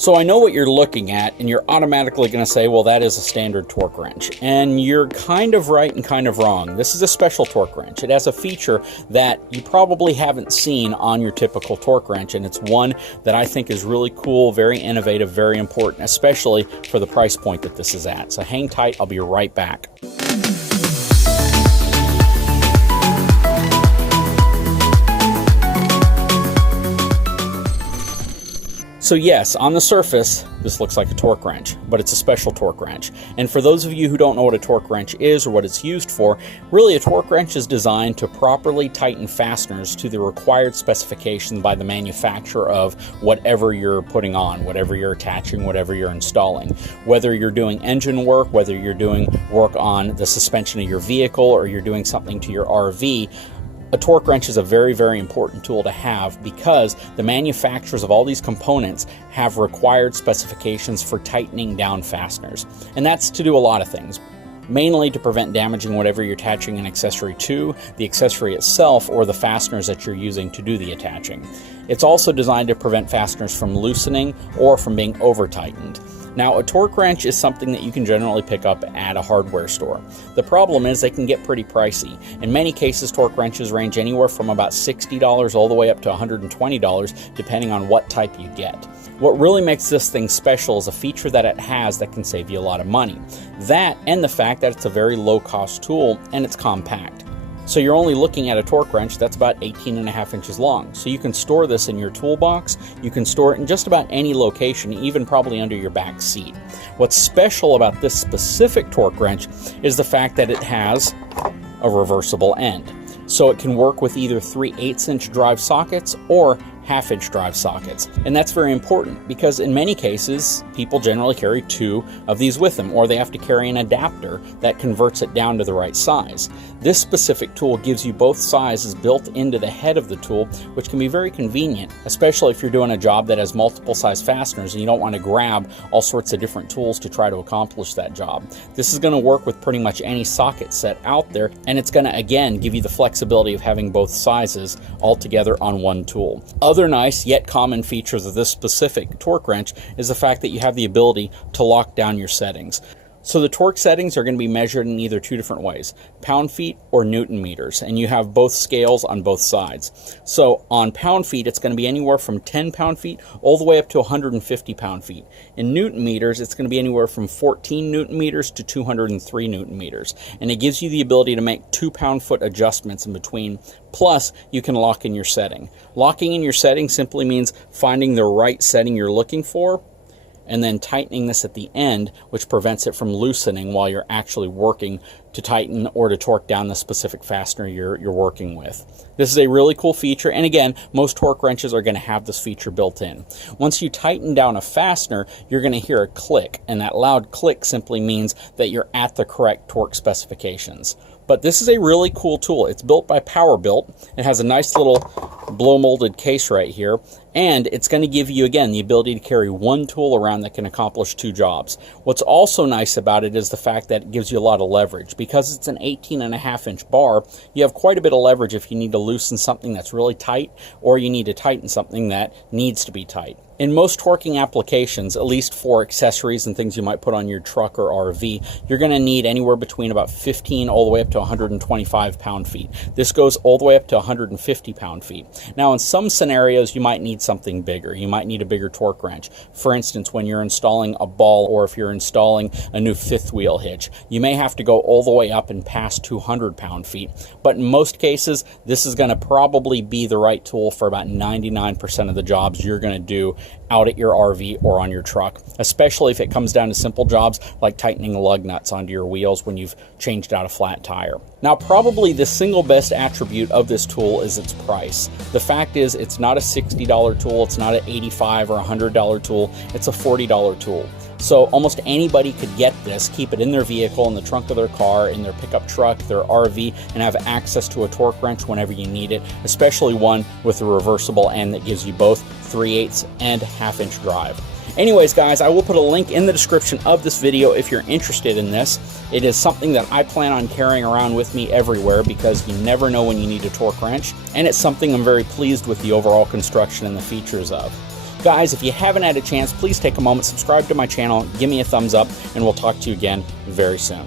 So I know what you're looking at, and you're automatically going to say, well, that is a standard torque wrench. And you're kind of right and kind of wrong. This is a special torque wrench. It has a feature that you probably haven't seen on your typical torque wrench, and it's one that I think is really cool, very innovative, very important, especially for the price point that this is at. So hang tight, I'll be right back. So yes, on the surface, this looks like a torque wrench, but it's a special torque wrench. And for those of you who don't know what a torque wrench is or what it's used for, really a torque wrench is designed to properly tighten fasteners to the required specifications by the manufacturer of whatever you're putting on, whatever you're attaching, whatever you're installing. Whether you're doing engine work, whether you're doing work on the suspension of your vehicle, or you're doing something to your RV, a torque wrench is a very, very important tool to have because the manufacturers of all these components have required specifications for tightening down fasteners. And that's to do a lot of things, mainly to prevent damaging whatever you're attaching an accessory to, the accessory itself, or the fasteners that you're using to do the attaching. It's also designed to prevent fasteners from loosening or from being over-tightened. Now, a torque wrench is something that you can generally pick up at a hardware store. The problem is they can get pretty pricey. In many cases, torque wrenches range anywhere from about $60 all the way up to $120, depending on what type you get. What really makes this thing special is a feature that it has that can save you a lot of money. That and the fact that it's a very low-cost tool and it's compact. So you're only looking at a torque wrench that's about 18.5 inches long. So you can store this in your toolbox, you can store it in just about any location, even probably under your back seat. What's special about this specific torque wrench is the fact that it has a reversible end. So it can work with either 3/8 inch drive sockets or 1/2 inch drive sockets. And that's very important because in many cases, people generally carry 2 of these with them, or they have to carry an adapter that converts it down to the right size. This specific tool gives you both sizes built into the head of the tool, which can be very convenient, especially if you're doing a job that has multiple size fasteners and you don't want to grab all sorts of different tools to try to accomplish that job. This is going to work with pretty much any socket set out there, and it's going to, again, give you the flexibility of having both sizes all together on one tool. Other nice yet common features of this specific torque wrench is the fact that you have the ability to lock down your settings. So the torque settings are going to be measured in either 2 different ways, pound-feet or Newton meters, and you have both scales on both sides. So on pound-feet, it's going to be anywhere from 10 pound-feet all the way up to 150 pound-feet. In Newton meters, it's going to be anywhere from 14 Newton meters to 203 Newton meters, and it gives you the ability to make 2 pound-foot adjustments in between. Plus, you can lock in your setting. Locking in your setting simply means finding the right setting you're looking for, and then tightening this at the end, which prevents it from loosening while you're actually working to tighten or to torque down the specific fastener you're working with. This is a really cool feature, and again, most torque wrenches are going to have this feature built in. Once you tighten down a fastener, you're going to hear a click, and that loud click simply means that you're at the correct torque specifications. But this is a really cool tool. It's built by Powerbuilt. It has a nice little blow molded case right here, and it's going to give you, again, the ability to carry one tool around that can accomplish 2 jobs. What's also nice about it is the fact that it gives you a lot of leverage. Because it's an 18.5 inch bar, you have quite a bit of leverage if you need to loosen something that's really tight, or you need to tighten something that needs to be tight. In most torquing applications, at least for accessories and things you might put on your truck or RV, you're going to need anywhere between about 15 all the way up to 125 pound-feet. This goes all the way up to 150 pound-feet. Now, in some scenarios, you might need something bigger. You might need a bigger torque wrench. For instance, when you're installing a ball, or if you're installing a new 5th wheel hitch, you may have to go all the way up and past 200 pound-feet. But in most cases, this is going to probably be the right tool for about 99% of the jobs you're going to do out at your RV or on your truck, especially if it comes down to simple jobs like tightening lug nuts onto your wheels when you've changed out a flat tire. Now, probably the single best attribute of this tool is its price. The fact is, it's not a $60 tool, it's not an $85 or $100 tool, it's a $40 tool. So almost anybody could get this, keep it in their vehicle, in the trunk of their car, in their pickup truck, their RV, and have access to a torque wrench whenever you need it, especially one with a reversible end that gives you both 3/8 and 1/2 inch drive. Anyways, guys, I will put a link in the description of this video if you're interested in this. It is something that I plan on carrying around with me everywhere because you never know when you need a torque wrench, and it's something I'm very pleased with the overall construction and the features of. Guys, if you haven't had a chance, please take a moment, subscribe to my channel, give me a thumbs up, and we'll talk to you again very soon.